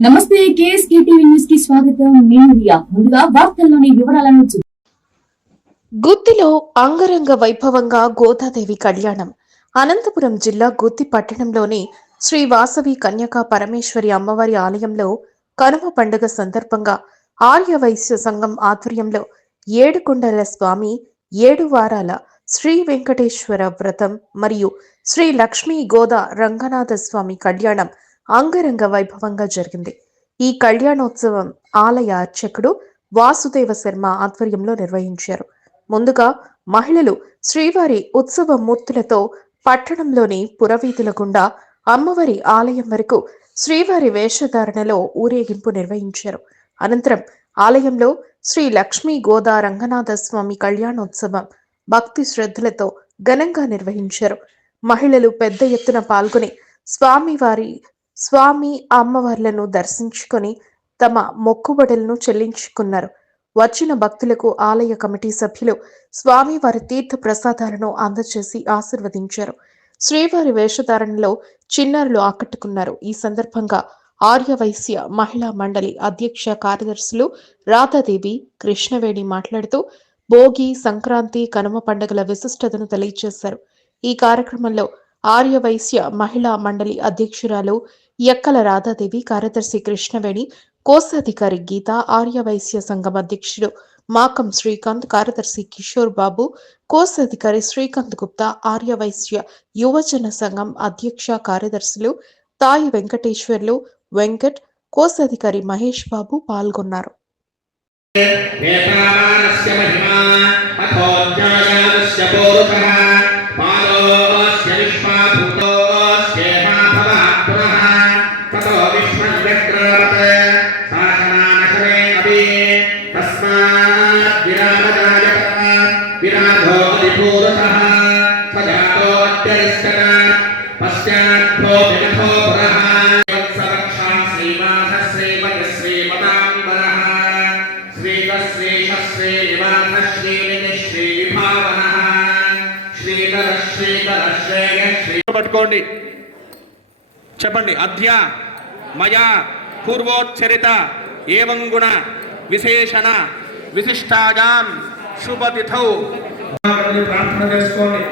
నమస్తే KSK TV న్యూస్కి స్వాగతం. నేను రియా. ముందుగా వార్తల్లోని వివరాలను గుత్తిలో అంగరంగ వైభవంగా గోదాదేవి కళ్యాణం. అనంతపురం జిల్లా గుత్తి పట్టణంలోని శ్రీ వాసవి కన్యకా పరమేశ్వరి అమ్మవారి ఆలయంలో కనుమ పండుగ సందర్భంగా ఆర్య వైశ్య సంఘం ఆధ్వర్యంలో ఏడుకొండల స్వామి ఏడు వారాల శ్రీ వెంకటేశ్వర వ్రతం మరియు శ్రీ లక్ష్మీ గోదా రంగనాథ స్వామి కళ్యాణం అంగరంగ వైభవంగా జరిగింది. ఈ కళ్యాణోత్సవం ఆలయ అర్చకుడు వాసుదేవ శర్మ ఆధ్వర్యంలో నిర్వహించారు. ముందుగా మహిళలు శ్రీవారి ఉత్సవ మూర్తులతో పట్టణంలోని పురవీధుల గుండా అమ్మవారి ఆలయం వరకు శ్రీవారి వేషధారణలో ఊరేగింపు నిర్వహించారు. అనంతరం ఆలయంలో శ్రీ లక్ష్మీ గోదా రంగనాథ స్వామి కళ్యాణోత్సవం భక్తి శ్రద్ధలతో ఘనంగా నిర్వహించారు. మహిళలు పెద్ద ఎత్తున పాల్గొని స్వామివారి స్వామి అమ్మవార్లను దర్శించుకొని తమ మొక్కుబడులను చెల్లించుకున్నారు. వచ్చిన భక్తులకు ఆలయ కమిటీ సభ్యులు స్వామివారి తీర్థ ప్రసాదాలను అందజేసి ఆశీర్వదించారు. శ్రీవారి వేషధారణలో చిన్నారులు ఆకట్టుకున్నారు. ఈ సందర్భంగా ఆర్య వైశ్య మహిళా మండలి అధ్యక్ష కార్యదర్శులు రాధాదేవి కృష్ణవేణి మాట్లాడుతూ భోగి సంక్రాంతి కనుమ పండుగల విశిష్టతను తెలియజేశారు. ఈ కార్యక్రమంలో ఆర్య వైశ్య మహిళా మండలి అధ్యక్షురాలు ఎక్కల రాధాదేవి కార్యదర్శి కృష్ణవేణి కోశాధికారి గీత ఆర్య వైశ్య సంఘం అధ్యక్షుడు మాకం శ్రీకాంత్ కార్యదర్శి కిషోర్ బాబు కోశాధికారి శ్రీకాంత్ గుప్తా ఆర్య వైశ్య యువజన సంఘం అధ్యక్ష కార్యదర్శులు తాయి వెంకటేశ్వర్లు వెంకట్ కోశాధికారి మహేష్ బాబు పాల్గొన్నారు. పట్టుకోండి. చెప్పండి. అధ్య మయా పూర్వోచ్చరిత ఏవం గుణ విశేషణ విశిష్టాయాం శుభతిథౌ. ప్రార్థన చేసుకోండి.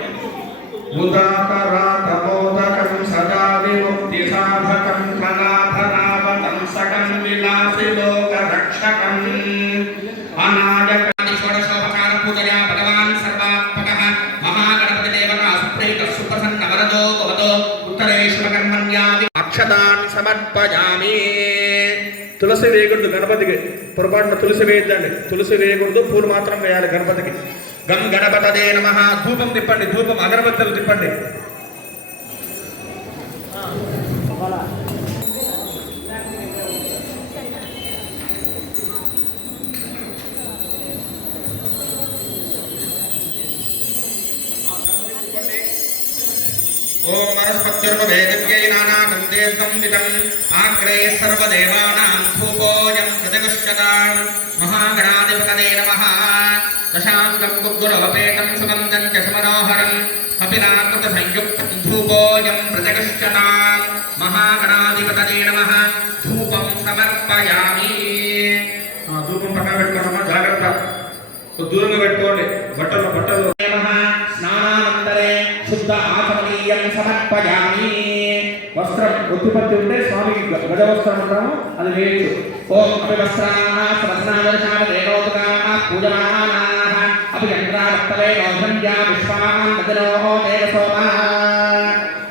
ఉదాకరాతమోదకం సదా విముక్తి సాధకం కళాధరావతం సకం విలాసి లోక రక్షకం అనాయక తులసి వేయకూడదు గణపతికి. పొరపాటున తులసి వేయద్దండి. తులసి వేయకూడదు పూలు మాత్రం వేయాలి గణపతికి. గం గణపతదే నమ. ధూపం తిప్పండి ధూపం అగరబత్తలు తిప్పండి. ఓం వనస్పత్యుర్వేదివ్యై నానా సంవితం ఆగ్రే సర్వదేవానాం ధూపోయం ప్రతిగృష్యతాం మహాగణాధిపతదే నమః. దశాంగం గుగ్గురవపేతం సుగంధం చ సమనోహరం కపిలాకృత సంయుక్తం ధూపోయం ప్రతిగృష్యతాం మహాగణాధిపతదే నమః. ధూపం సమర్పయామి. ధూపం పక్కన పెట్టుకోనమ్మా జాగ్రత్త. దూరంగా పెట్టుకోండి. బట్టలు బట్టలు. స్నానానంతరే శుద్ధ ఆచమనీయం సమర్పయామి. వస్త్రం ఉంటే స్వామికి గజవస్త్రం గజ అంటాము అది వేయచ్చు. ఓం అపి వస్త్రాः స్వస్నాదశామ అపి చంద్రావత్తలే గౌధంజా విశ్వాన్ నదిలో దేవసోమాः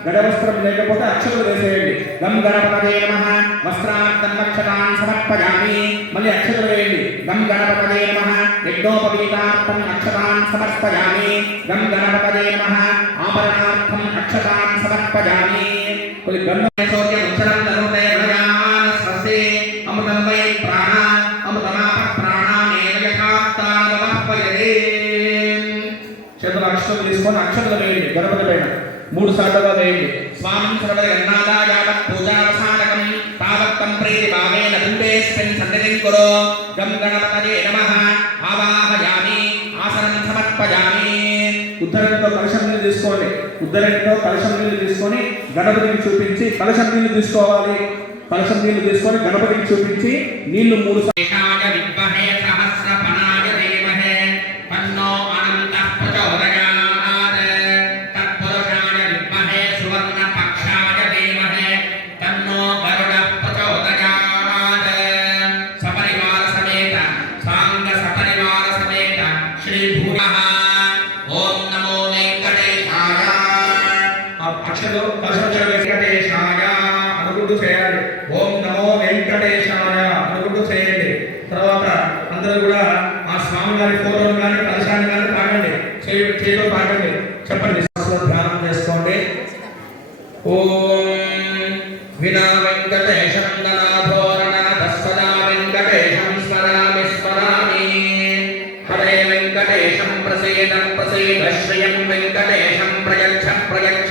గడవస్త్రం లేకపోతే అక్షతలు వేసేయండి. గం గణపదే నమ. వస్త్రాంతం అక్షతాన్ సమర్పయామి. మళ్ళీ అక్షతలు వేయండి. గం గణపదే నమ. యజ్ఞోపవీతార్థం అక్షతాన్ సమర్పయామి. గం గణపదే నమ. ఆభరణ అక్షతలు తీసుకొని అక్షతలు వేయండి గణపతి పైన. మూడు సార్లుగా వేయండి స్వామి సర్వదన్నాదాయావ పూజావసానకం తావత్తం ప్రీతి భావేన బింబేస్మిన్ సన్నిధిం కురు. గం గణపతయే నమః. ఆవాహయామి. ఆసనం సమర్పయామి. ఉద్ధరణతో కలశం నీళ్ళు తీసుకోండి కలశం నీళ్ళు తీసుకొని గణపతిని చూపించి కలశం నీళ్ళు తీసుకోవాలి. కలసం నీళ్ళు తీసుకొని గణపతికి చూపించి నీళ్ళు మూడు సార్లు. చెడు వెంకటేశాయ అనుకుంటూ చేయాలి. ఓం నమో వెంకటేశాయ అనుకుంటూ చేయండి. తర్వాత అందరూ కూడా ఆ స్వామి గారి ఫోటోలు కానీ కలశాన్ని కానీ తాగండి చేతిలో తాగండి చెప్పండి. ధ్యానం చేసుకోండి. ఓం వినా వెంకటేశం ప్రసేదం ప్రసేద శ్రియం వెంకటేశం ప్రయచ్చ ప్రయచ్చ.